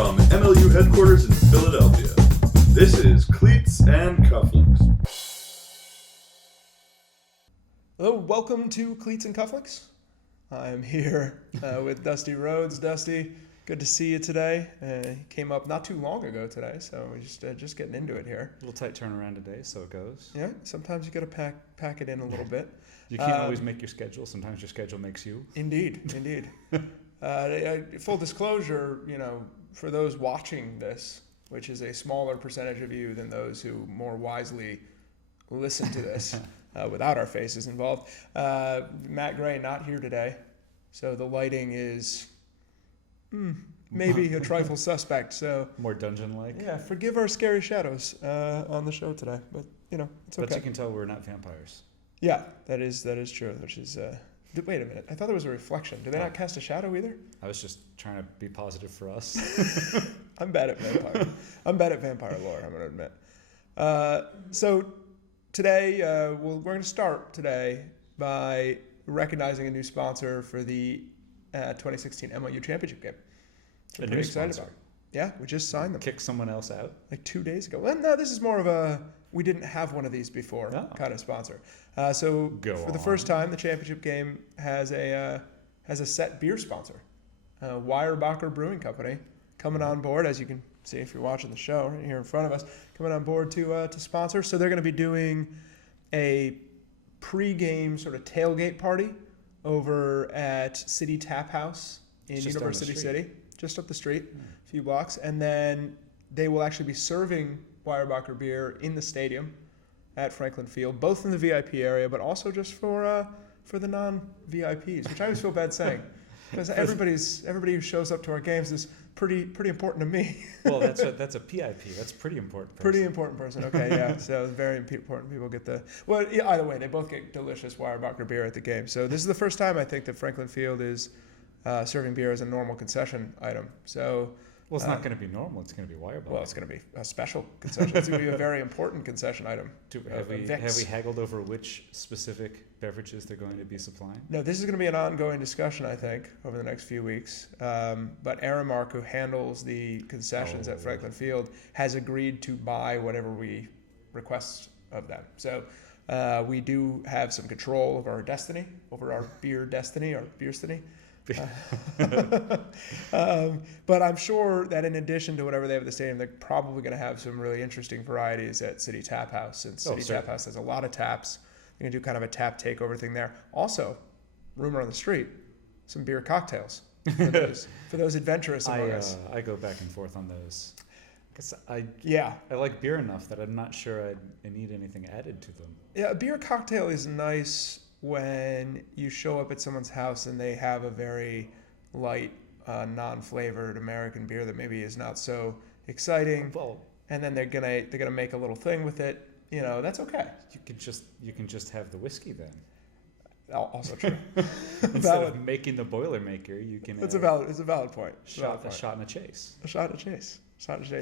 from MLU headquarters in Philadelphia, this is Cleats and Cufflinks. Hello, welcome to Cleats and Cufflinks. I'm here with Dusty Rhodes. Dusty, good to see you today. You came up not too long ago today, so we're just getting into it here. A little tight turnaround today, so it goes. Yeah, sometimes you got to pack it in a little bit. You can't always make your schedule. Sometimes your schedule makes you. Indeed. Full disclosure, for those watching this, which is a smaller percentage of you than those who more wisely listen to this without our faces involved, Matt Gray not here today, so the lighting is maybe a trifle suspect. So more dungeon-like. Yeah, forgive our scary shadows on the show today, but it's okay. But you can tell we're not vampires. Yeah, that is true. Which is wait a minute, I thought there was a reflection. Do they not cast a shadow either? I was just trying to be positive for us. I'm bad at vampire. I'm bad at vampire lore, I'm going to admit. So today, we're going to start today by recognizing a new sponsor for the 2016 MLU Championship game. So I'm pretty excited about it. Yeah, we just signed them. Kick someone else out? Like 2 days ago. Well, no, this is more of a we didn't have one of these before kind of sponsor. So for the first time, the championship game has a set beer sponsor. Weyerbacher Brewing Company coming on board, as you can see if you're watching the show right here in front of us, coming on board to sponsor. So they're going to be doing a pre-game sort of tailgate party over at City Tap House in University City, just up the street, a few blocks. And then they will actually be serving Weyerbacher beer in the stadium at Franklin Field, both in the VIP area, but also just for the non-VIPs, which I always feel bad saying, because everybody who shows up to our games is pretty important to me. Well, that's a PIP. That's pretty important person. Pretty important person. Okay, yeah. So very important people get either way, they both get delicious Weyerbacher beer at the game. So this is the first time I think that Franklin Field is serving beer as a normal concession item. So. Well, it's not going to be normal. It's going to be Weyerbacher. Well, it's going to be a special concession. It's going to be a very important concession item. Have we haggled over which specific beverages they're going to be supplying? No, this is going to be an ongoing discussion, I think, over the next few weeks. But Aramark, who handles the concessions at Franklin Field, has agreed to buy whatever we request of them. So we do have some control of our destiny, over our beer destiny, our beer-stiny. But I'm sure that in addition to whatever they have at the stadium, they're probably going to have some really interesting varieties at City Tap House, since City Tap House has a lot of taps. They're going to do kind of a tap takeover thing there. Also, rumor on the street, some beer cocktails for those adventurous among us. I go back and forth on those. I like beer enough that I'm not sure I need anything added to them. Yeah, a beer cocktail is nice when you show up at someone's house and they have a very light, non-flavored American beer that maybe is not so exciting, and then they're gonna make a little thing with it. That's okay. You can just have the whiskey then. Also true. Instead of making the Boilermaker, you can. It's a valid point. A shot and a chase. A shot and a chase.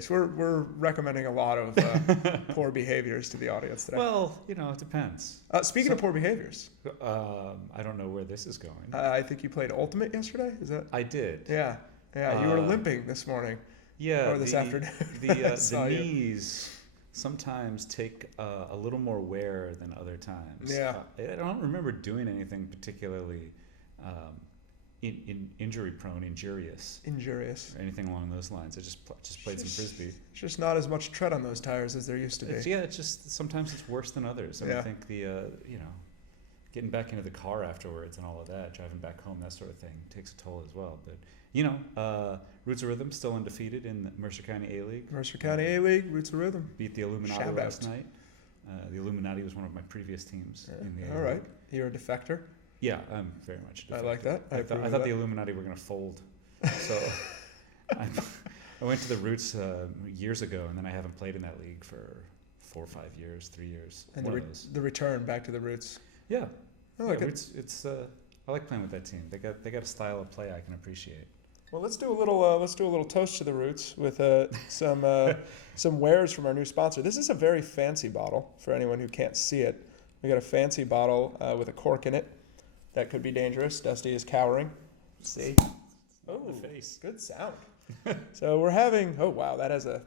We're recommending a lot of poor behaviors to the audience today. Well, it depends. Speaking of poor behaviors, I don't know where this is going. I think you played Ultimate yesterday. Is that? I did. Yeah. You were limping this morning. Yeah. Or this afternoon. The knees sometimes take a little more wear than other times. Yeah. I don't remember doing anything particularly. Injurious, or anything along those lines. I just played some frisbee. It's just not as much tread on those tires as there used to be. It's just sometimes it's worse than others. I think the getting back into the car afterwards and all of that, driving back home, that sort of thing takes a toll as well. But Roots of Rhythm still undefeated in the Mercer County A-League. Mercer County A-League, Roots of Rhythm beat the Illuminati last night. The Illuminati was one of my previous teams in the A-League. All right, you're a defector. Yeah, I'm very much a defector. I like that. I thought the Illuminati were going to fold. So I went to the Roots years ago, and then I haven't played in that league for 4 or 5 years, 3 years. And the return back to the Roots. Yeah. I like it. Roots, I like playing with that team. They got a style of play I can appreciate. Well, let's do a little toast to the Roots with some wares from our new sponsor. This is a very fancy bottle for anyone who can't see it. We got a fancy bottle with a cork in it. That could be dangerous. Dusty is cowering. See? Oh, the face. Good sound. So we're having. Oh wow, that has a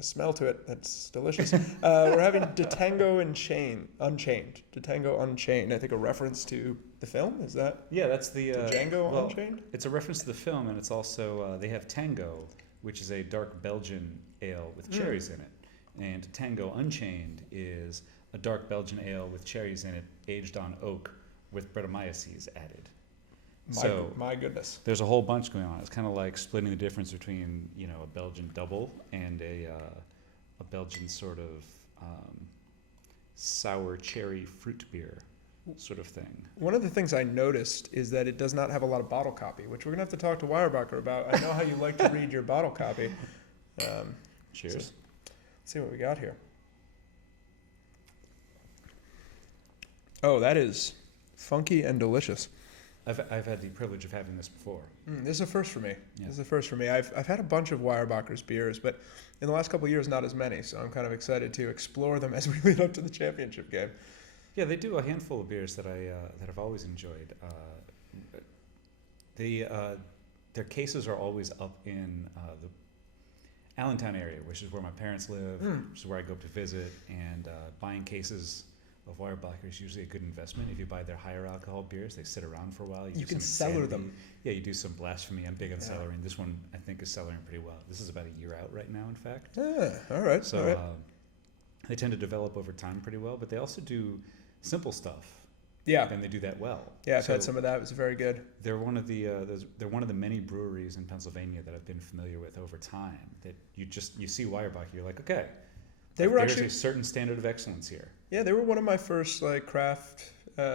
smell to it that's delicious. We're having Detango Unchained. Detango Unchained. I think a reference to the film. Is that? Yeah, that's the Django Unchained. It's a reference to the film, and it's also they have Tango, which is a dark Belgian ale with cherries in it, and Tango Unchained is a dark Belgian ale with cherries in it, aged on oak with Brettanomyces added. My goodness. There's a whole bunch going on. It's kind of like splitting the difference between a Belgian double and a Belgian sort of sour cherry fruit beer sort of thing. One of the things I noticed is that it does not have a lot of bottle copy, which we're gonna have to talk to Weyerbacher about. I know how you like to read your bottle copy. Cheers. So let's see what we got here. Oh, that is funky and delicious. I've had the privilege of having this before. This is a first for me. Yeah. This is a first for me. I've had a bunch of Weyerbacher's beers, but in the last couple of years, not as many. So I'm kind of excited to explore them as we lead up to the championship game. Yeah, they do a handful of beers that I've always enjoyed. Their cases are always up in the Allentown area, which is where my parents live, which is where I go up to visit, and buying cases of Weyerbacher is usually a good investment. If you buy their higher alcohol beers, they sit around for a while. You can cellar them. Yeah, you do some blasphemy. I'm big on cellaring. This one, I think, is cellaring pretty well. This is about a year out right now, in fact. Yeah, all right. So all right. They tend to develop over time pretty well, but they also do simple stuff. Yeah. And they do that well. Yeah, I've had some of that. It was very good. They're one of the many breweries in Pennsylvania that I've been familiar with over time. That you see Weyerbacher, you're like, okay, there's a certain standard of excellence here. Yeah, they were one of my first craft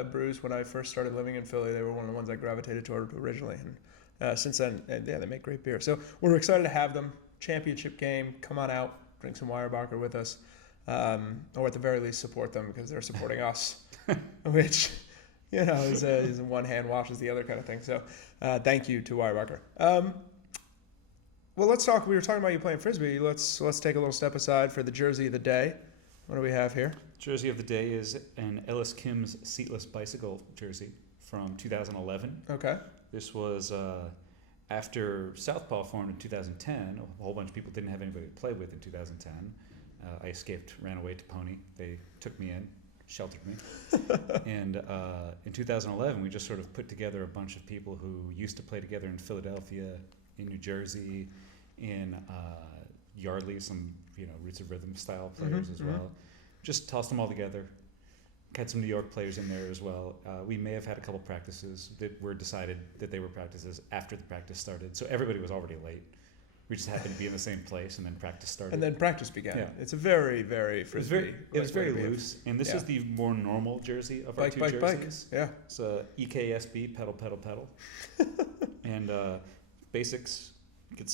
brews when I first started living in Philly. They were one of the ones I gravitated toward originally, and since then, they make great beer. So we're excited to have them. Championship game, come on out, drink some Weyerbacher with us, or at the very least support them because they're supporting us, which is one hand washes the other kind of thing. So thank you to Weyerbacher. Well, let's talk. We were talking about you playing Frisbee. Let's take a little step aside for the jersey of the day. What do we have here? Jersey of the day is an Ellis Kim's seatless bicycle jersey from 2011. Okay. This was after Southpaw formed in 2010. A whole bunch of people didn't have anybody to play with in 2010. I escaped, ran away to Pony. They took me in, sheltered me. And in 2011, we just sort of put together a bunch of people who used to play together in Philadelphia, in New Jersey, in Yardley, some Roots of Rhythm style players as well. Just tossed them all together. Had some New York players in there as well. We may have had a couple practices that were decided that they were practices after the practice started. So everybody was already late. We just happened to be in the same place, and then practice started. And then practice began. Yeah. It's a very, very Frisbee. It was very loose. And this is the more normal jersey of our two jerseys. Yeah. It's EKSB, pedal, pedal, pedal. And basics, get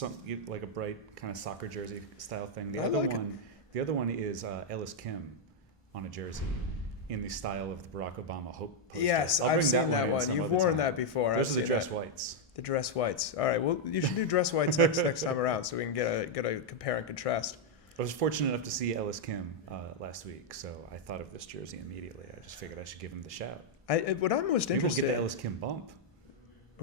like a bright kind of soccer jersey style thing. The other one is Ellis Kim on a jersey in the style of the Barack Obama Hope poster. Yes, I've seen that one. You've worn that before. Those are the dress whites. The dress whites. All right. Well, you should do dress whites next time around, so we can get a compare and contrast. I was fortunate enough to see Ellis Kim last week, so I thought of this jersey immediately. I just figured I should give him the shout. What I'm most interested in. We'll get the Ellis Kim bump.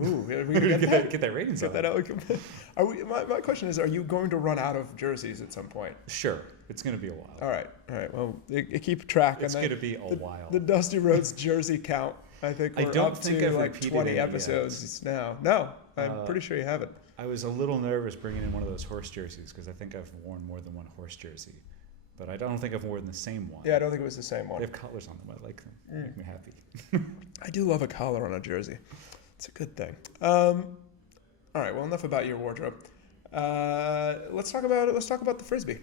Ooh, are we gonna get that ratings up. My question is, are you going to run out of jerseys at some point? Sure. It's going to be a while. All right. Well, keep track. It's going to be a while. The Dusty Roads jersey count, I think we're up to like 20 episodes now. No, I'm pretty sure you haven't. I was a little nervous bringing in one of those horse jerseys because I think I've worn more than one horse jersey. But I don't think I've worn the same one. Yeah, I don't think it was the same one. They have collars on them. I like them. They make me happy. I do love a collar on a jersey. It's a good thing. All right. Well, enough about your wardrobe. Let's talk about the Frisbee.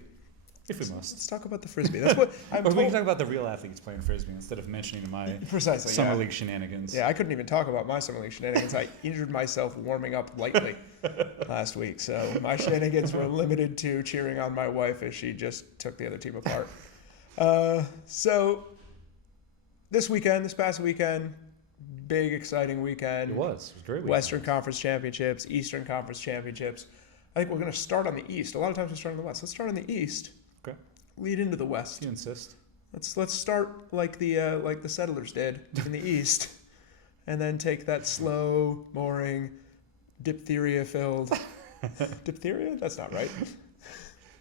If we must. Let's talk about the Frisbee. That's what I'm we can talk about the real athletes playing Frisbee instead of mentioning my summer league shenanigans. Yeah, I couldn't even talk about my summer league shenanigans. I injured myself warming up lightly last week. So my shenanigans were limited to cheering on my wife as she just took the other team apart. So this past weekend, big exciting weekend. It was a great weekend. Western Conference Championships, Eastern Conference Championships. I think we're going to start on the East. A lot of times we start on the West. Let's start on the East. Okay. Lead into the West. You insist. Let's start like the settlers did in the East, and then take that slow, boring, diphtheria-filled Diphtheria? That's not right.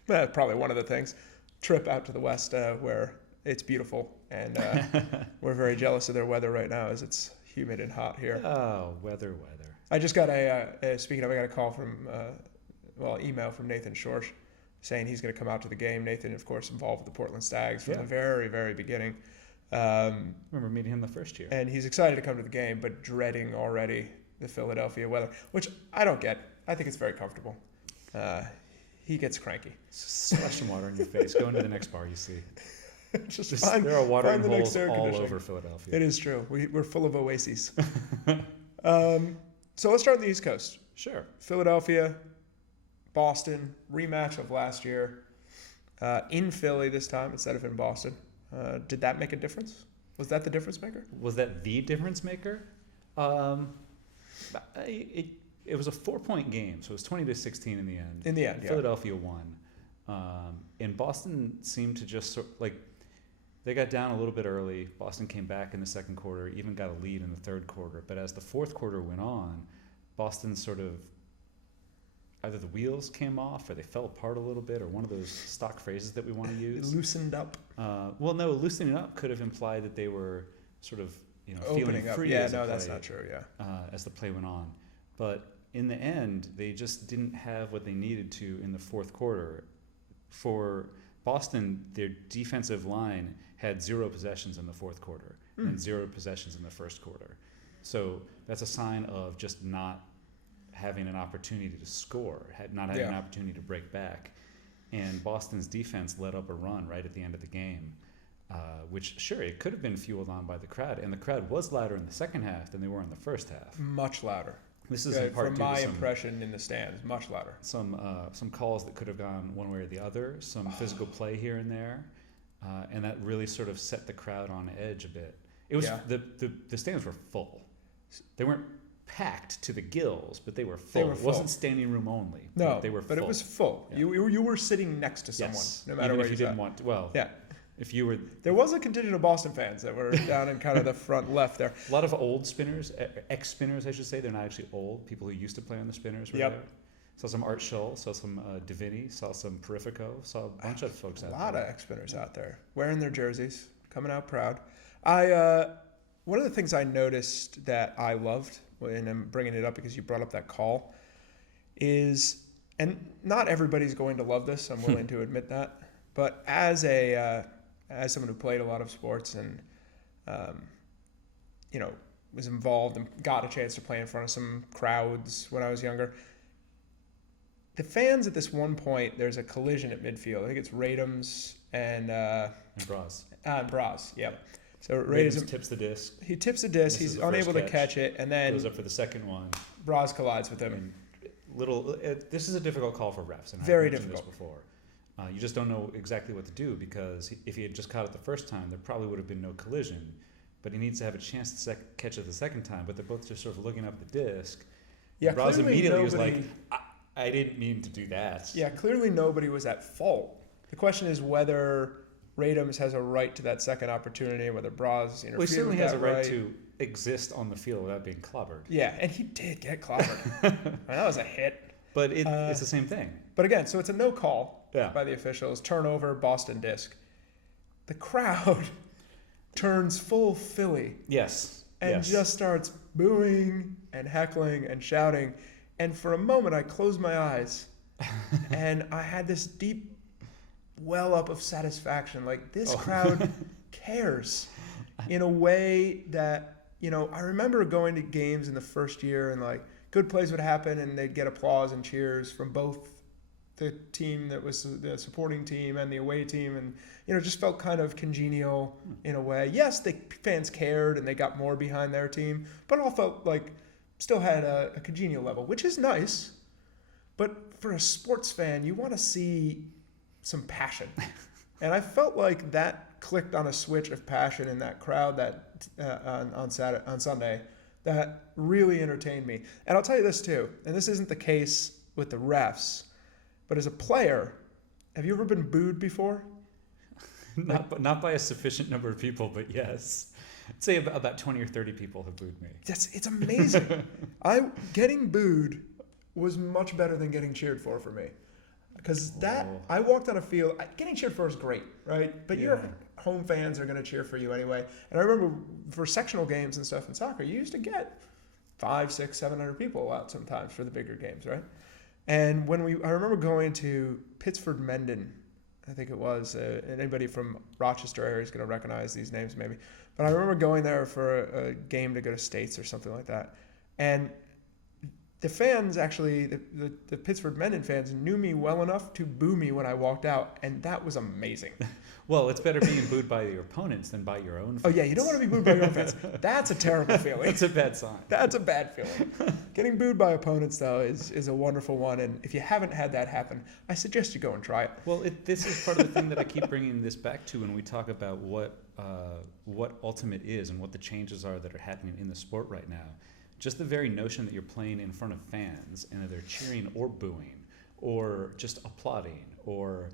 But probably one of the things. Trip out to the west where it's beautiful, and we're very jealous of their weather right now as it's humid and hot here. Oh, weather. I just got speaking of, I got a call from, email from Nathan Schorsch saying he's going to come out to the game. Nathan, of course, involved with the Portland Stags from the very, very beginning. Remember meeting him the first year. And he's excited to come to the game, but dreading already the Philadelphia weather, which I don't get. I think it's very comfortable. He gets cranky. Splash some water in your face. Go into the next bar you see. There are watering holes all over Philadelphia. It is true. We're full of oases. So let's start on the East Coast. Sure. Philadelphia, Boston, rematch of last year. In Philly this time instead of in Boston. Did that make a difference? Was that the difference maker? Was that the difference maker? It was a 4-point game, so it was 20-16 in the end. In the end, Philadelphia won. And Boston seemed to just they got down a little bit early. Boston came back in the second quarter, even got a lead in the third quarter. But as the fourth quarter went on, Boston sort of either the wheels came off or they fell apart a little bit, or one of those stock phrases that we want to use. Loosened up. Loosening up could have implied that they were sort of opening feeling free. Up. Yeah, no, that's not true. Yeah. As the play went on, but in the end, they just didn't have what they needed to in the fourth quarter. For Boston, their defensive line had 0 possessions in the fourth quarter and 0 possessions in the first quarter. So that's a sign of just not having an opportunity to score, not having an opportunity to break back. And Boston's defense let up a run right at the end of the game, which, sure, it could have been fueled on by the crowd. And the crowd was louder in the second half than they were in the first half. Much louder. This is in part from due my to impression in the stands, much louder. Some calls that could have gone one way or the other, some physical play here and there, and that really sort of set the crowd on edge a bit. It was the stands were full. They weren't packed to the gills, but they were full. It wasn't standing room only. No, they were full. But it was full. Yeah. You were sitting next to someone, no matter where if you didn't want to. Well, yeah. If you were, there was a contingent of Boston fans that were down in kind of the front left there. A lot of old spinners, ex-spinners, I should say. They're not actually old. People who used to play on the spinners were there. Saw some Art Schull, saw some Divini, saw some Perifico, saw a bunch of folks out there. A lot of ex-spinners out there wearing their jerseys, coming out proud. One of the things I noticed that I loved, and I'm bringing it up because you brought up that call, is, and not everybody's going to love this, I'm willing to admit that, but as someone who played a lot of sports and, was involved and got a chance to play in front of some crowds when I was younger, the fans at this one point, there's a collision at midfield. I think it's Radams and Braz. Braz, yep. So Radams tips the disc. He tips the disc. He's unable to catch it, and then goes up for the second one. Braz collides with him. This is a difficult call for refs, and very I've mentioned difficult. this before. You just don't know exactly what to do, because if he had just caught it the first time, there probably would have been no collision. But he needs to have a chance to catch it the second time. But they're both just sort of looking up at the disc. Yeah, Braz immediately was like, I didn't mean to do that. Yeah, clearly nobody was at fault. The question is whether Radams has a right to that second opportunity, whether Braz interfered. Well, he certainly with has that a right to exist on the field without being clobbered. Yeah, and he did get clobbered. That was a hit. But it's the same thing. But again, so it's a no call by the officials. Turnover, Boston disc. The crowd turns full Philly. Yes. And just starts booing and heckling and shouting. And for a moment, I closed my eyes, and I had this deep well up of satisfaction. Like, this crowd cares in a way that, I remember going to games in the first year, and like good plays would happen, and they'd get applause and cheers from both the team that was the supporting team and the away team, and just felt kind of congenial in a way. Yes, the fans cared and they got more behind their team, but all felt like still had a congenial level, which is nice. But for a sports fan, you want to see some passion. And I felt like that clicked on a switch of passion in that crowd that on Sunday that really entertained me. And I'll tell you this too, and this isn't the case with the refs, but as a player, have you ever been booed before? Not by a sufficient number of people, but yes. I'd say about 20 or 30 people have booed me. It's amazing. Getting booed was much better than getting cheered for me. Because I walked on a field, getting cheered for is great, right? But your home fans are going to cheer for you anyway. And I remember for sectional games and stuff in soccer, you used to get 500, 600, 700 people out sometimes for the bigger games, right? And I remember going to Pittsford Mendon, I think it was. Anybody from Rochester area is going to recognize these names maybe. But I remember going there for a game to go to States or something like that. And the fans actually, the Pittsford Mendon fans knew me well enough to boo me when I walked out, and that was amazing. Well, it's better being booed by your opponents than by your own fans. Oh yeah, you don't want to be booed by your own fans. That's a terrible feeling. That's a bad sign. That's a bad feeling. Getting booed by opponents, though, is a wonderful one, and if you haven't had that happen, I suggest you go and try it. Well, this is part of the thing that I keep bringing this back to when we talk about what Ultimate is and what the changes are that are happening in the sport right now. Just the very notion that you're playing in front of fans and that they're cheering or booing or just applauding or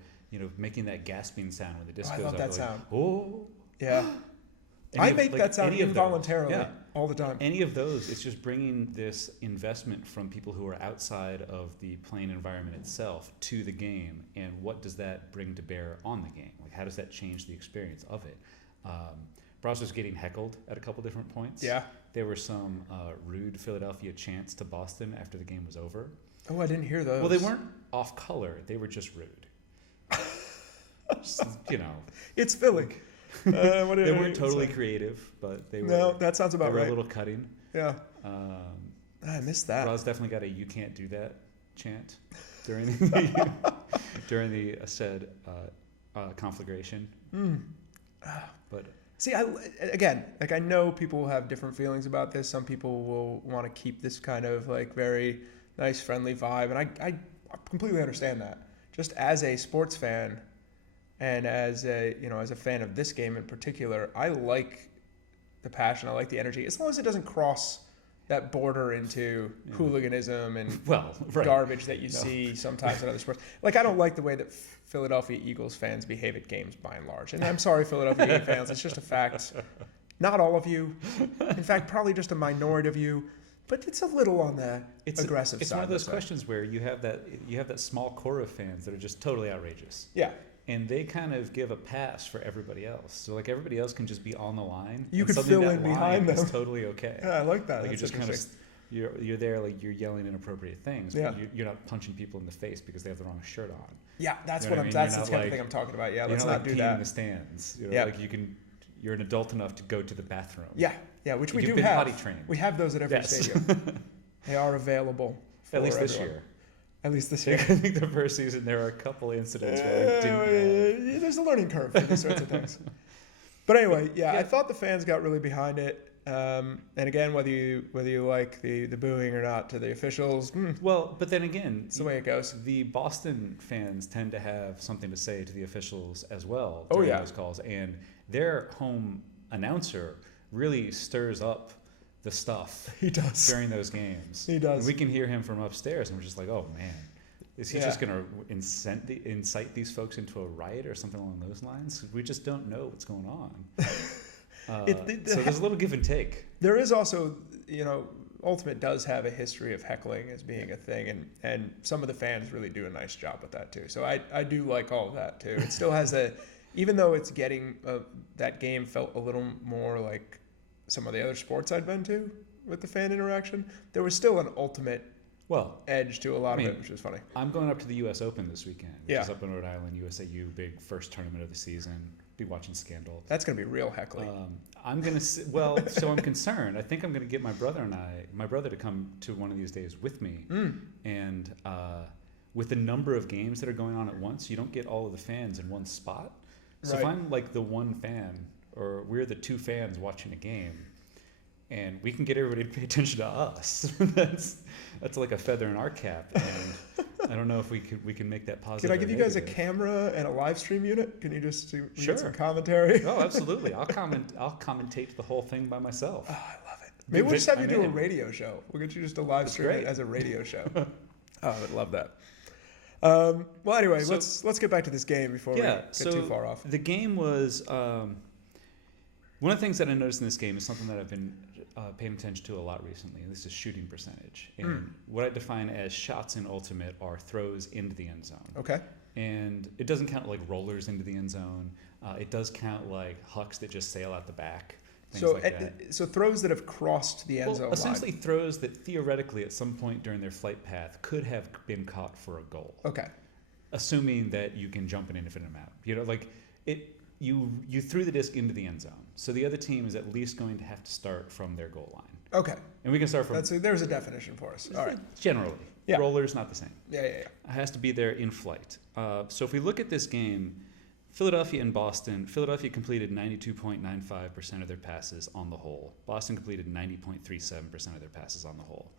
making that gasping sound when the disc goes up. I love that sound. Oh, yeah. I make that sound involuntarily all the time. Any of those, it's just bringing this investment from people who are outside of the playing environment itself to the game, and what does that bring to bear on the game? Like, how does that change the experience of it? Bros was getting heckled at a couple different points. Yeah. There were some rude Philadelphia chants to Boston after the game was over. Oh, I didn't hear those. Well, they weren't off color. They were just rude. It's Philly. They weren't totally creative, but they were. No, that sounds about right. right. A little cutting. Yeah. I missed that. Bros definitely got a "You can't do that" chant during the said conflagration. But see, I know people have different feelings about this. Some people will want to keep this kind of like very nice, friendly vibe, and I completely understand that. Just as a sports fan, and as a fan of this game in particular, I like the passion. I like the energy, as long as it doesn't cross that border into hooliganism and garbage that you see sometimes in other sports. Like, I don't like the way that Philadelphia Eagles fans behave at games by and large. And I'm sorry, Philadelphia Eagles fans. It's just a fact. Not all of you. In fact, probably just a minority of you. But it's a little on the aggressive side. It's one of those questions where you have that small core of fans that are just totally outrageous. Yeah. And they kind of give a pass for everybody else. So like everybody else can just be on the line. You could fill in behind them. It's totally okay. Yeah, I like that. Like you're just kind of you're there, like you're yelling inappropriate things. Yeah. But you're not punching people in the face because they have the wrong shirt on. Yeah, that's what that's the kind of thing I'm talking about. Yeah, let's not do that. In the stands. Like you're an adult enough to go to the bathroom. Yeah, which we You've do been have. Potty trained. We have those at every stadium. They are available. At least this year. At least this year. I think the first season there were a couple incidents where we didn't. There's a learning curve for these sorts of things. But anyway, I thought the fans got really behind it. And again, whether you like the booing or not to the officials. Well, but then again, it's the way it goes. The Boston fans tend to have something to say to the officials as well during those calls, and their home announcer really stirs up the stuff. He does during those games. He does. And we can hear him from upstairs, and we're just like, oh man. Is he just going to incite these folks into a riot or something along those lines? We just don't know what's going on. So there's a little give and take. There is also, Ultimate does have a history of heckling as being a thing, and some of the fans really do a nice job with that too. So I do like all of that too. It still has even though it's getting, that game felt a little more like some of the other sports I'd been to with the fan interaction, there was still an Ultimate edge to a lot of it, which was funny. I'm going up to the U.S. Open this weekend, which is up in Rhode Island, USAU, big first tournament of the season. Be watching Scandal. That's going to be real heckling. So I'm concerned. I think I'm going to get my brother to come to one of these days with me. And with the number of games that are going on at once, you don't get all of the fans in one spot. So if I'm like the one fan, or we're the two fans watching a game, and we can get everybody to pay attention to us, that's like a feather in our cap. And I don't know if we can make that positive. Can I give you guys a camera and a live stream unit? Can you just get some commentary? Oh, absolutely. I'll commentate the whole thing by myself. Oh, I love it. Maybe we'll just have you do a radio show. We'll get you just a live stream it as a radio show. Oh, I would love that. Well, anyway, let's get back to this game before we get too far off. The game was One of the things that I noticed in this game is something that I've been paying attention to a lot recently, and this is shooting percentage. And what I define as shots in Ultimate are throws into the end zone. Okay. And it doesn't count like rollers into the end zone. It does count like hucks that just sail out the back. So throws that have crossed the end zone essentially line. throws that theoretically at some point during their flight path could have been caught for a goal. Okay. Assuming that you can jump an infinite amount. You threw the disc into the end zone. So the other team is at least going to have to start from their goal line. Okay. And we can start from... There's a definition for us. All right. Generally. Yeah. Rollers, not the same. Yeah. It has to be there in flight. So if we look at this game, Philadelphia and Boston, Philadelphia completed 92.95% of their passes on the whole. Boston completed 90.37% of their passes on the whole.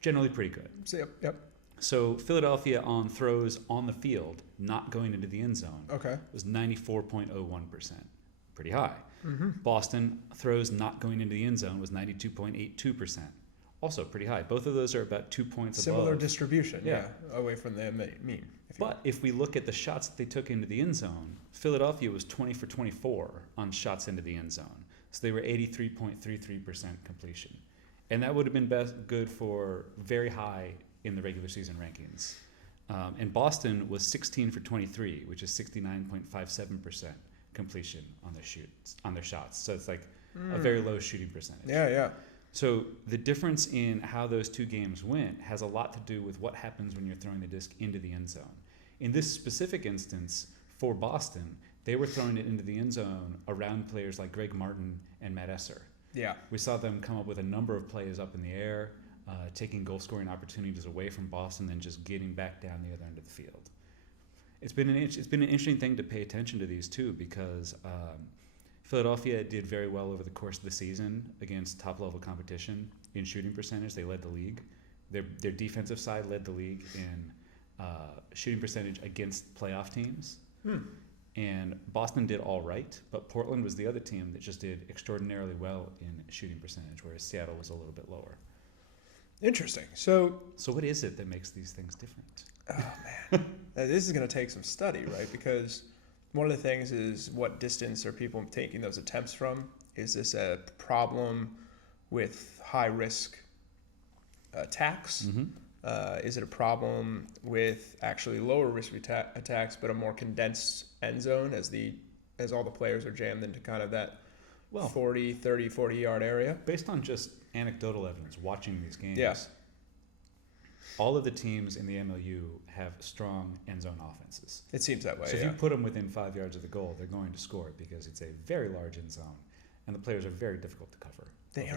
Generally pretty good. Yep. So Philadelphia on throws on the field, not going into the end zone, was 94.01%. Pretty high. Mm-hmm. Boston throws not going into the end zone was 92.82%. Also pretty high. Both of those are about 2 points above. Similar distribution, away from the mean. But if we look at the shots that they took into the end zone, Philadelphia was 20 for 24 on shots into the end zone. So they were 83.33% completion. And that would have been good for very high in the regular season rankings. And Boston was 16 for 23, which is 69.57% completion on their shots. So it's like a very low shooting percentage. Yeah. So the difference in how those two games went has a lot to do with what happens when you're throwing the disc into the end zone. In this specific instance, for Boston, they were throwing it into the end zone around players like Greg Martin and Matt Esser. Yeah. We saw them come up with a number of plays up in the air, taking goal-scoring opportunities away from Boston, then just getting back down the other end of the field. It's been an interesting thing to pay attention to these two because Philadelphia did very well over the course of the season against top-level competition in shooting percentage. They led the league. Their defensive side led the league in shooting percentage against playoff teams. And Boston did all right, but Portland was the other team that just did extraordinarily well in shooting percentage, whereas Seattle was a little bit lower. Interesting. So what is it that makes these things different? Oh, man. This is going to take some study, right? Because one of the things is what distance are people taking those attempts from? Is this a problem with high-risk attacks? Mm-hmm. Is it a problem with actually lower-risk attacks but a more condensed end zone as all the players are jammed into kind of that 40-yard area? Based on just anecdotal evidence, watching these games, all of the teams in the MLU have strong end zone offenses. It seems that way. So if you put them within 5 yards of the goal, they're going to score it because it's a very large end zone, and the players are very difficult to cover. They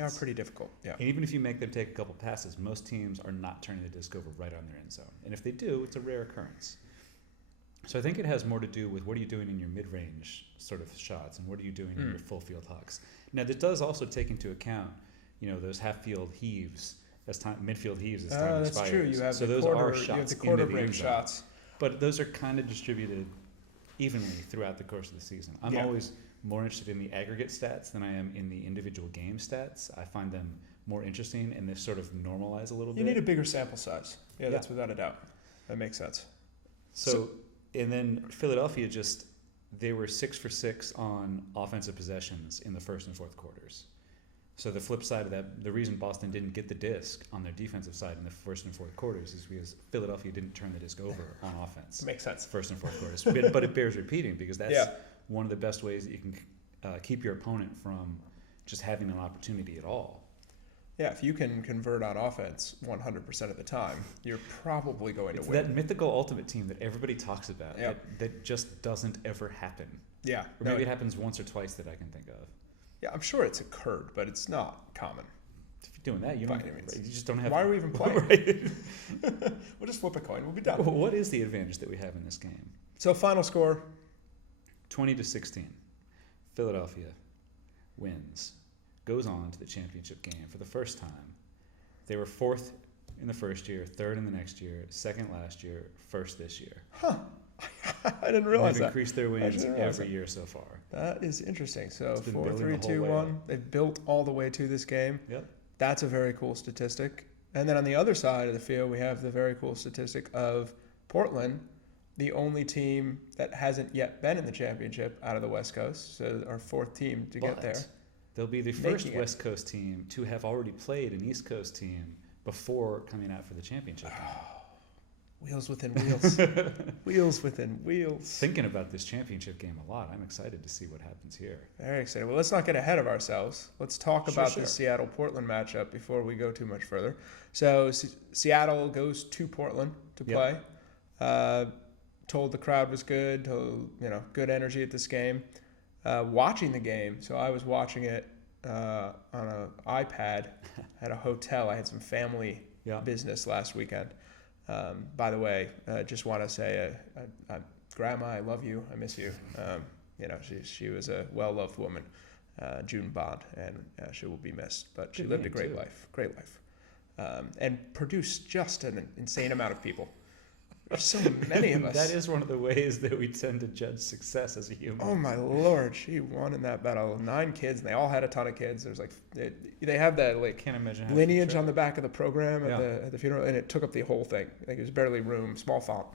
are pretty difficult. Yeah. And even if you make them take a couple passes, most teams are not turning the disc over right on their end zone. And if they do, it's a rare occurrence. So I think it has more to do with what are you doing in your mid-range sort of shots and what are you doing in your full-field hucks. Now, this does also take into account, those half-field heaves as midfield heaves as time expires. That's true. You have the quarter break shots. But those are kind of distributed evenly throughout the course of the season. I'm always more interested in the aggregate stats than I am in the individual game stats. I find them more interesting and they sort of normalize a little bit. You need a bigger sample size. Yeah, that's without a doubt. That makes sense. And then Philadelphia they were 6 for 6 on offensive possessions in the first and fourth quarters. So the flip side of that, the reason Boston didn't get the disc on their defensive side in the first and fourth quarters is because Philadelphia didn't turn the disc over on offense. It makes sense. First and fourth quarters. But it bears repeating because that's one of the best ways that you can keep your opponent from just having an opportunity at all. Yeah, if you can convert on offense 100% of the time, you're probably going to win. That mythical ultimate team that everybody talks about that just doesn't ever happen. Yeah. Or maybe it happens once or twice that I can think of. Yeah, I'm sure it's occurred, but it's not common. If you're doing that, you just don't have... Why are we even playing? Right. We'll just flip a coin. We'll be done. Well, what is the advantage that we have in this game? So final score? 20-16. Philadelphia wins. Goes on to the championship game for the first time. They were 4th in the first year, 3rd in the next year, 2nd last year, 1st this year. Huh. I didn't realize They've increased their wins every year so far. That is interesting. So 4-3-2-1. They've built all the way to this game. Yep. That's a very cool statistic. And then on the other side of the field, we have the very cool statistic of Portland the only team that hasn't yet been in the championship out of the West Coast, so our fourth team to get there. They'll be the first West Coast team to have already played an East Coast team before coming out for the championship game. Wheels within wheels. Wheels within wheels. Thinking about this championship game a lot. I'm excited to see what happens here. Very excited. Well, let's not get ahead of ourselves. Let's talk about the Seattle-Portland matchup before we go too much further. So Seattle goes to Portland to play. Told the crowd was good. Told, good energy at this game. Watching the game, so I was watching it on an iPad at a hotel. I had some family business last weekend. By the way, just want to say, Grandma, I love you. I miss you. She was a well-loved woman, June Bond, and she will be missed. But she lived a great life, and produced just an insane amount of people. There's so many of us. That is one of the ways that we tend to judge success as a human. Oh my Lord, she won in that battle. 9 kids, and they all had a ton of kids. There's they have that can't imagine lineage on the back of the program at the funeral, and it took up the whole thing. It was barely room, small font.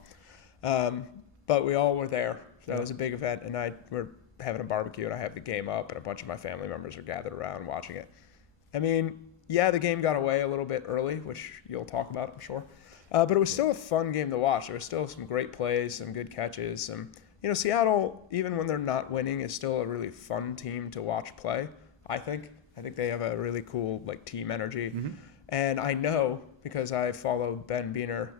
But we all were there. So that was a big event, and we're having a barbecue, and I have the game up, and a bunch of my family members are gathered around watching it. I mean, the game got away a little bit early, which you'll talk about, I'm sure. But it was still a fun game to watch. There was still some great plays, some good catches. Seattle, even when they're not winning, is still a really fun team to watch play, I think. I think they have a really cool team energy. Mm-hmm. And I know, because I follow Ben Beener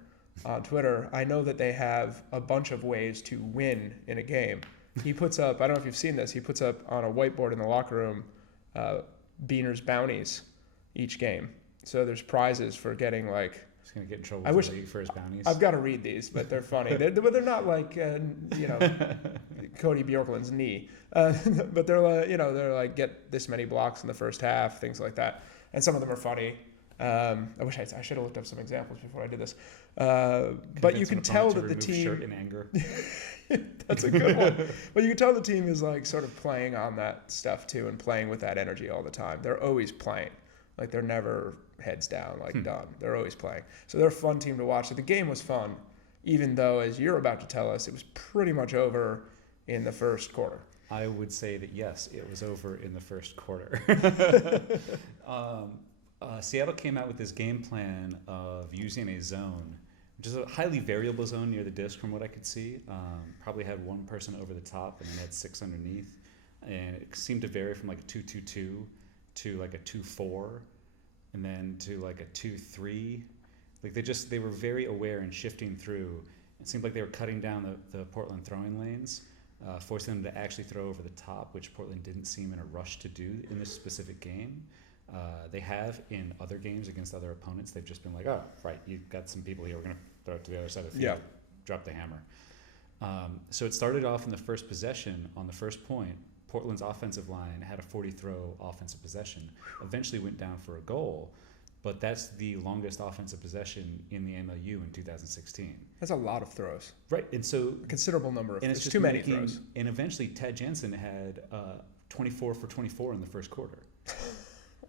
on Twitter, I know that they have a bunch of ways to win in a game. He puts up, I don't know if you've seen this, he puts up on a whiteboard in the locker room Beener's bounties each game. So there's prizes for getting He's going to get in trouble with the league for his bounties. I've got to read these, but they're funny. But they're not like, Cody Bjorklund's knee. But they're get this many blocks in the first half, things like that. And some of them are funny. I wish I should have looked up some examples before I did this. But you can tell that the team... shirt in anger. That's a good one. But you can tell the team is sort of playing on that stuff too, and playing with that energy all the time. They're always playing. They're never heads down, done. They're always playing. So they're a fun team to watch. So the game was fun, even though, as you're about to tell us, it was pretty much over in the first quarter. I would say that, yes, it was over in the first quarter. Seattle came out with this game plan of using a zone, which is a highly variable zone near the disc from what I could see. Probably had one person over the top and then had 6 underneath. And it seemed to vary from a 2-2-2 to a 2-4. And then to a 2-3. They were very aware and shifting through. It seemed like they were cutting down the Portland throwing lanes, forcing them to actually throw over the top, which Portland didn't seem in a rush to do in this specific game. They have in other games against other opponents. They've just been oh, right, you've got some people here. We're going to throw it to the other side of the field. Drop the hammer. So it started off in the first possession. On the first point, Portland's offensive line had a 40-throw offensive possession. Eventually went down for a goal, but that's the longest offensive possession in the MLU in 2016. That's a lot of throws. Right, and so... a considerable number of throws. It's too many throws. And eventually Tad Jansen had 24 for 24 in the first quarter.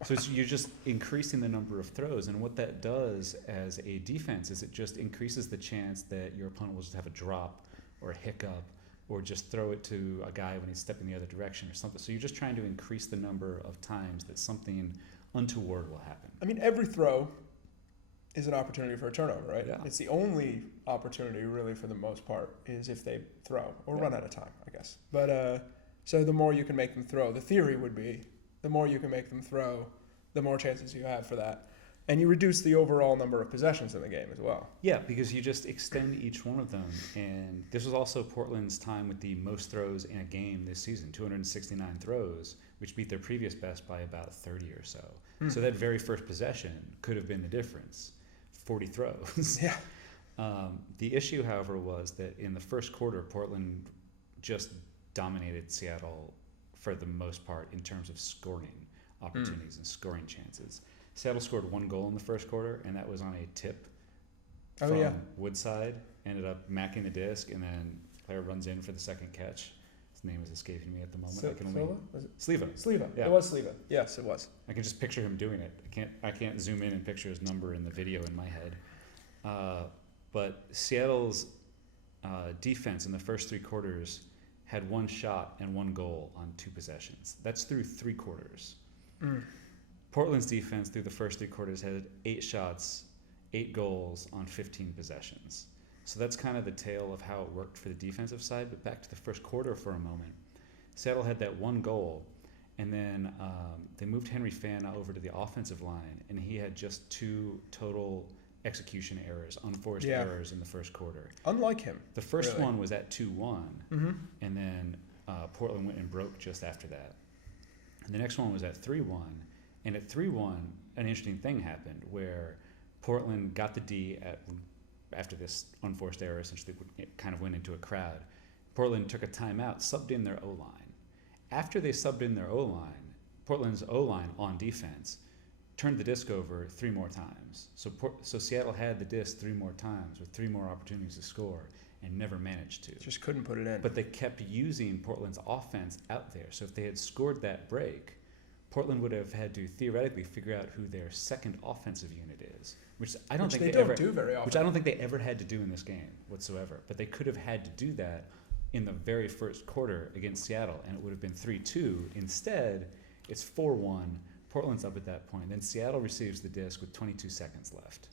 So you're just increasing the number of throws, and what that does as a defense is it just increases the chance that your opponent will just have a drop or a hiccup or just throw it to a guy when he's stepping the other direction or something. So you're just trying to increase the number of times that something untoward will happen. I mean, every throw is an opportunity for a turnover, right? Yeah. It's the only opportunity, really, for the most part, is if they throw or run out of time, I guess. But so the more you can make them throw, the theory would be the more you can make them throw, the more chances you have for that. And you reduce the overall number of possessions in the game as well. Yeah, because you just extend each one of them. And this was also Portland's time with the most throws in a game this season, 269 throws, which beat their previous best by about 30 or so. So that very first possession could have been the difference, 40 throws. Yeah. The issue, however, was that in the first quarter, Portland just dominated Seattle for the most part in terms of scoring opportunities and scoring chances. Seattle scored 1 goal in the first quarter, and that was on a tip from Woodside. Ended up macking the disc, and then the player runs in for the second catch. His name is escaping me at the moment. Sleva? Sleva. Yeah. It was Sleva. Yes, it was. I can just picture him doing it. I can't zoom in and picture his number in the video in my head. But Seattle's defense in the first 3 quarters had 1 shot and 1 goal on 2 possessions. That's through 3 quarters. Portland's defense through the first 3 quarters had 8 shots, 8 goals on 15 possessions. So that's kind of the tale of how it worked for the defensive side. But back to the first quarter for a moment. Seattle had that 1 goal, and then they moved Henry Fana over to the offensive line, and he had just 2 total execution errors, unforced errors in the first quarter. Unlike him. The first one was at 2-1, and then Portland went and broke just after that. And the next one was at 3-1, and at 3-1, an interesting thing happened where Portland got the D after this unforced error, essentially it kind of went into a crowd. Portland took a timeout, subbed in their O-line. After they subbed in their O-line, Portland's O-line on defense turned the disc over 3 more times. So Seattle had the disc 3 more times with 3 more opportunities to score and never managed to. Just couldn't put it in. But they kept using Portland's offense out there. So if they had scored that break, Portland would have had to theoretically figure out who their second offensive unit is, which I don't think they ever do very often. Which I don't think they ever had to do in this game whatsoever. But they could have had to do that in the very first quarter against Seattle, and it would have been 3-2. Instead, it's 4-1. Portland's up at that point. Then Seattle receives the disc with 22 seconds left.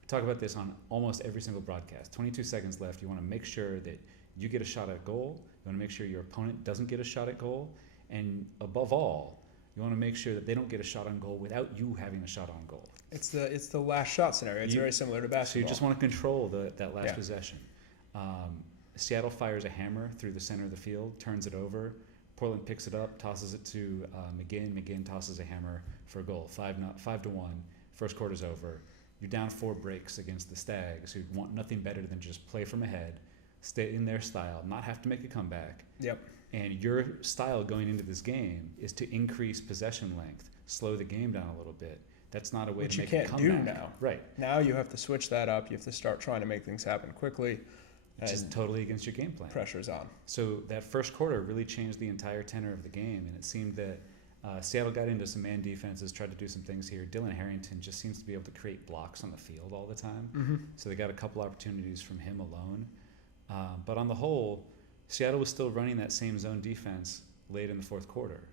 We talk about this on almost every single broadcast. 22 seconds left. You want to make sure that you get a shot at goal. You want to make sure your opponent doesn't get a shot at goal. And above all, you want to make sure that they don't get a shot on goal without you having a shot on goal. It's the last shot scenario. It's very similar to basketball. So you just want to control that last possession. Seattle fires a hammer through the center of the field, turns it over. Portland picks it up, tosses it to McGinn. McGinn tosses a hammer for a goal. 5-1. First quarter's over. You're down 4 breaks against the Stags, who want nothing better than just play from ahead, stay in their style, not have to make a comeback. Yep. And your style going into this game is to increase possession length, slow the game down a little bit. That's not a way to make a comeback. Which you can't do now. Right. Now you have to switch that up. You have to start trying to make things happen quickly. Which is totally against your game plan. Pressure's on. So that first quarter really changed the entire tenor of the game, and it seemed that Seattle got into some man defenses, tried to do some things here. Dylan Harrington just seems to be able to create blocks on the field all the time. So they got a couple opportunities from him alone. But on the whole, Seattle was still running that same zone defense late in the fourth quarter.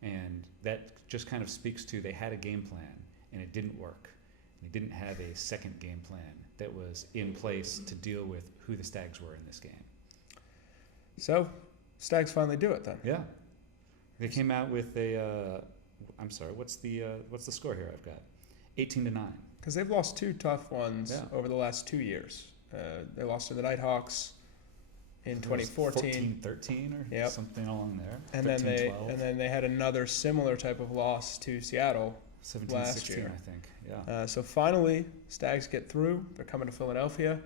And that just kind of speaks to they had a game plan, and it didn't work. They didn't have a second game plan that was in place to deal with who the Stags were in this game. So, Stags finally do it then. Yeah. They came out with a, I'm sorry, what's the score here I've got? 18-9. Because they've lost 2 tough ones over the last 2 years. They lost to the Nighthawks in 2014. 14-13 or something along there. And then they had another similar type of loss to Seattle 17, last 16, year. I think. Yeah. So finally, Stags get through. They're coming to Philadelphia.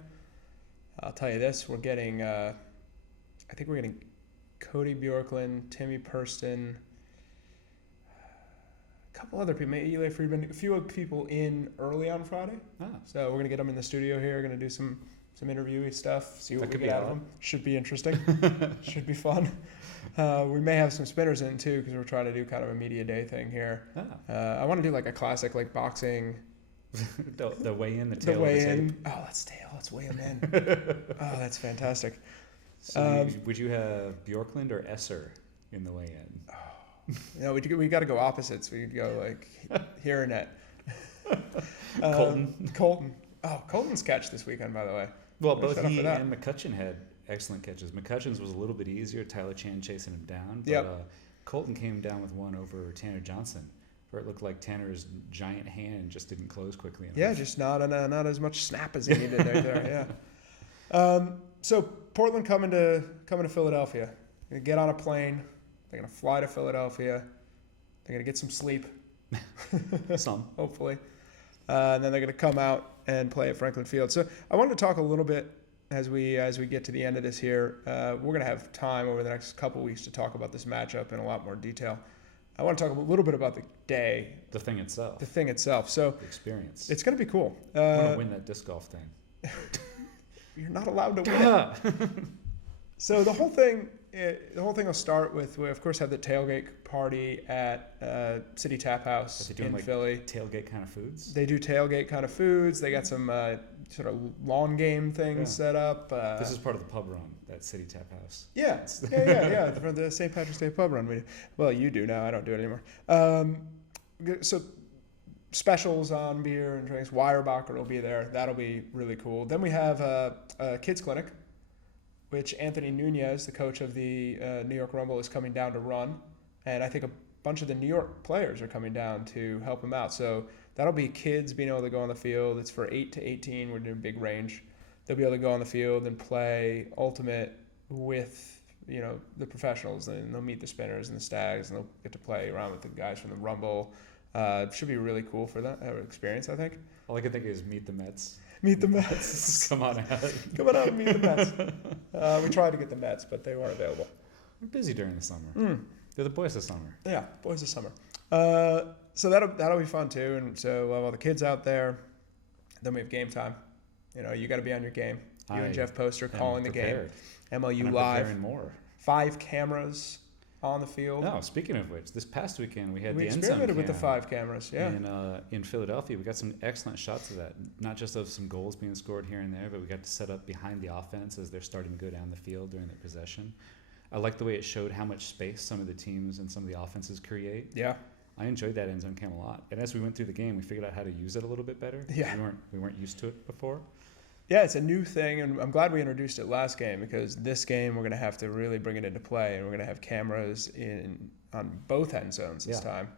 I'll tell you this: we're getting, I think we're getting Cody Bjorklund, Timmy Purston, a couple other people, maybe Eli Friedman, a few people in early on Friday. So we're gonna get them in the studio here. We're gonna do some interviewee stuff. See what we get out of them. Should be interesting. Should be fun. We may have some spinners in too because we're trying to do kind of a media day thing here. I want to do like a classic like boxing. the weigh in, the tail. The weigh in. Oh, that's tail. Let's weigh him in. Oh, that's fantastic. So would you have Bjorklund or Esser in the weigh in? No, we got to go opposites. We'd go like here and net. Colton. Oh, Colton's catch this weekend, by the way. Well, both he and McCutcheon had excellent catches. McCutcheon's was a little bit easier. Tyler Chan chasing him down. But Colton came down with one over Tanner Johnson, where it looked like Tanner's giant hand just didn't close quickly enough. Yeah, just not as much snap as he needed right there. Yeah. So Portland coming to Philadelphia. They're gonna get on a plane. They're gonna fly to Philadelphia. They're gonna get some sleep. Some, hopefully. And then they're gonna come out and play at Franklin Field. So I wanted to talk a little bit as we get to the end of this here. We're going to have time over the next couple weeks to talk about this matchup in a lot more detail. I want to talk a little bit about the day. The thing itself. So the experience. It's going to be cool. I want to win that disc golf thing. You're not allowed to win it. So the whole thing will start with, we of course have the tailgate party at City Tap House in Philly. Tailgate kind of foods? They do tailgate kind of foods. They got some sort of lawn game things set up. This is part of the pub run, that City Tap House. Yeah. For the St. Patrick's Day pub run. Well, you do now. I don't do it anymore. So specials on beer and drinks. Weyerbacher will be there. That'll be really cool. Then we have a kids clinic, which Anthony Nunez, the coach of the New York Rumble, is coming down to run. And I think a bunch of the New York players are coming down to help him out. So that'll be kids being able to go on the field. It's for 8 to 18. We're doing a big range. They'll be able to go on the field and play Ultimate with, the professionals. And they'll meet the spinners and the stags, and they'll get to play around with the guys from the Rumble. Should be really cool for that experience, I think. All I can think is meet the Mets. Meet the Mets. Come on out. Come on out and meet the Mets. We tried to get the Mets, but they weren't available. We're busy during the summer. They're the boys of summer. Yeah, boys of summer. So that'll be fun too. And so while the kids out there, then we have game time. You got to be on your game. You and Jeff Poster calling the game. MLU live. More. 5 cameras on the field. No, speaking of which, this past weekend we had we the end zone experimented with the 5 cameras. Yeah. In Philadelphia, we got some excellent shots of that. Not just of some goals being scored here and there, but we got to set up behind the offense as they're starting to go down the field during their possession. I like the way it showed how much space some of the teams and some of the offenses create. Yeah. I enjoyed that end zone cam a lot. And as we went through the game, we figured out how to use it a little bit better. Yeah. We weren't used to it before. Yeah, it's a new thing, and I'm glad we introduced it last game, because this game we're going to have to really bring it into play, and we're going to have cameras on both end zones this time.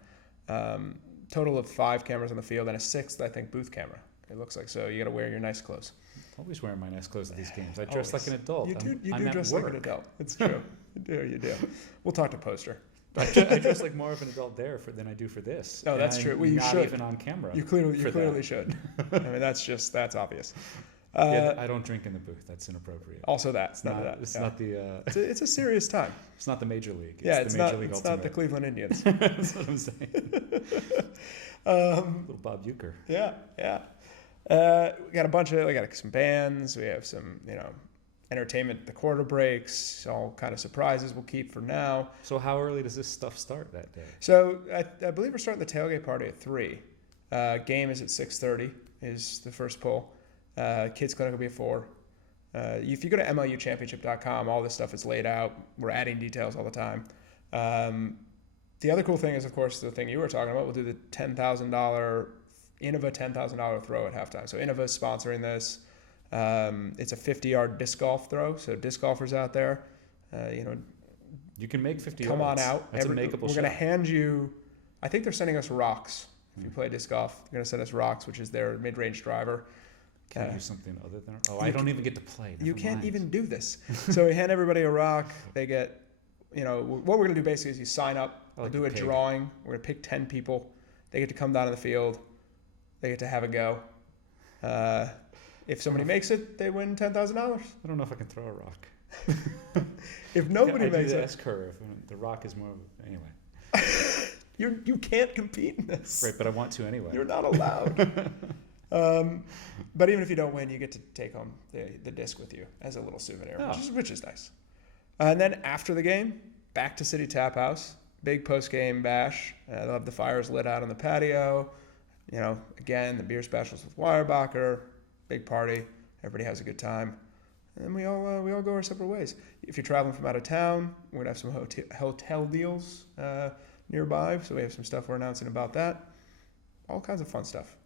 Total of 5 cameras on the field, and a 6th, I think, booth camera. It looks like. So you got to wear your nice clothes. Always wearing my nice clothes at these games. I dress like an adult. You do I'm dress like an adult. It's true. You do. We'll talk to Poster. I dress like more of an adult there than I do for this. Oh, that's true. Well, you not should. Even on camera. You clearly should. I mean, that's obvious. I don't drink in the booth. That's inappropriate. Also, it's not that. It's not the. It's a serious time. It's not the Major League. It's the Major League It's Ultimate. not the Cleveland Indians. That's what I'm saying. Little Bob Uecker. Yeah. We got we got some bands. We have some, entertainment. The quarter breaks. All kind of surprises we'll keep for now. So how early does this stuff start that day? So I believe we're starting the tailgate party at 3. Game is at 6:30. Is the first pull. Kids clinic will be at 4. If you go to MLUchampionship.com, all this stuff is laid out. We're adding details all the time. The other cool thing is, of course, the thing you were talking about. We'll do the $10,000 Innova $10,000 throw at halftime. So Innova is sponsoring this. It's a 50-yard disc golf throw. So disc golfers out there, you can make 50 come yards. on out. That's a makeable We're shot. going to hand you. I think they're sending us rocks. If you play disc golf, they're going to send us rocks, which is their mid-range driver. Can I do something other than? Oh, I don't even get to play. You can't even do this. So we hand everybody a rock. They get, what we're going to do basically is you sign up. We'll do a drawing. We're going to pick 10 people. They get to come down to the field. They get to have a go. If somebody makes it, they win $10,000. I don't know if I can throw a rock. If nobody makes the it, S-curve. The rock is more of anyway. you can't compete in this. Right, but I want to anyway. You're not allowed. But even if you don't win, you get to take home the disc with you as a little souvenir, which is nice. And then after the game, back to City Tap House. Big post-game bash. They'll have the fires lit out on the patio. Again, the beer specials with Weyerbacher. Big party. Everybody has a good time. And we all go our separate ways. If you're traveling from out of town, we're going to have some hotel deals nearby. So we have some stuff we're announcing about that. All kinds of fun stuff.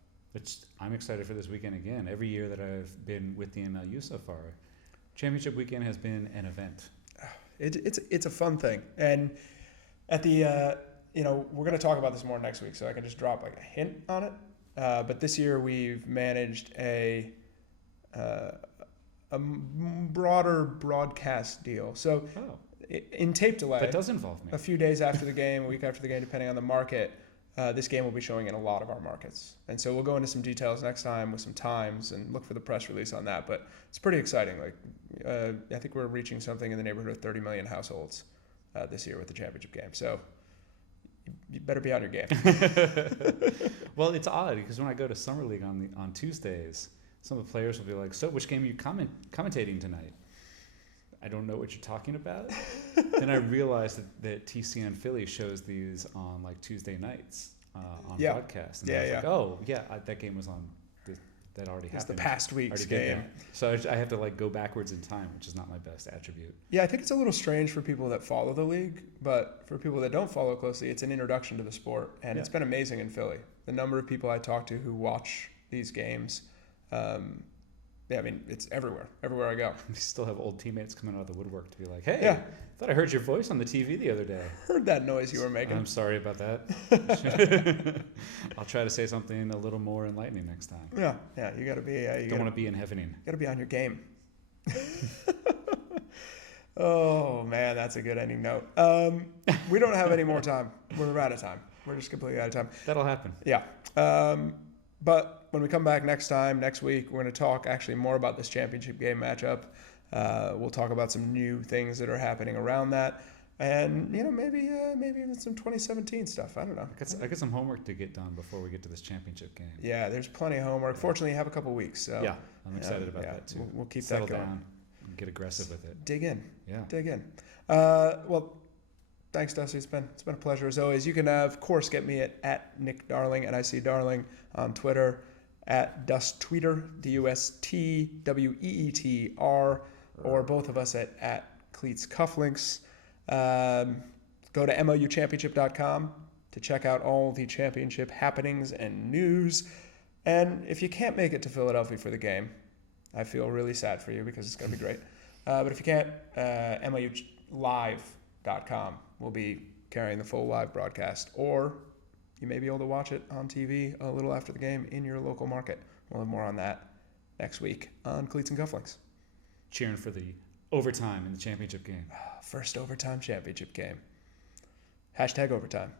I'm excited for this weekend again. Every year that I've been with the MLU so far, championship weekend has been an event. It's a fun thing. And at the we're going to talk about this more next week, so I can just drop like a hint on it. But this year we've managed a broader broadcast deal. So in tape delay, that does involve me. A few days after the game, a week after the game, depending on the market, this game will be showing in a lot of our markets. And so we'll go into some details next time with some times and look for the press release on that. But it's pretty exciting. I think we're reaching something in the neighborhood of 30 million households this year with the championship game. So you better be on your game. Well, it's odd because when I go to Summer League on Tuesdays, some of the players will be like, "So, which game are you commentating tonight?" I don't know what you're talking about. Then I realized that TCN Philly shows these on Tuesday nights on broadcast. And I was like, oh, yeah, that game was on that already happened. It's the past week's Already been game. there. So I have to like go backwards in time, which is not my best attribute. Yeah, I think it's a little strange for people that follow the league, but for people that don't follow closely, it's an introduction to the sport, and it's been amazing in Philly. The number of people I talk to who watch these games, I mean, it's everywhere I go. We still have old teammates coming out of the woodwork to be like, hey, Yeah. thought I heard your voice on the TV the other day. Heard that noise you were making. I'm sorry about that. I'll try to say something a little more enlightening next time. Yeah, you got to be. Don't want to be in heavening. Got to be on your game. Oh man, that's a good ending note. We don't have any more time. We're out of time. We're just completely out of time. That'll happen. Yeah. But when we come back next week, we're going to talk actually more about this championship game matchup. We'll talk about some new things that are happening around that, and maybe even some 2017 stuff. I don't know. I got some homework to get done before we get to this championship game. Yeah, there's plenty of homework. Fortunately, you have a couple weeks. So yeah, I'm excited about that too. We'll keep Settle that going. down and get aggressive with it. Dig in. Yeah. Dig in. Well, thanks, Dusty. It's been a pleasure as always. You can, of course, get me at Nic Darling, NIC Darling, on Twitter, at DustTweeter, DustWeetr, or both of us at Cleats Cufflinks. Go to MOUchampionship.com to check out all the championship happenings and news. And if you can't make it to Philadelphia for the game, I feel really sad for you because it's going to be great. But if you can't, MOUlive.com will be carrying the full live broadcast. Or you may be able to watch it on TV a little after the game in your local market. We'll have more on that next week on Cleats and Cufflinks. Cheering for the overtime in the championship game. First overtime championship game. #overtime.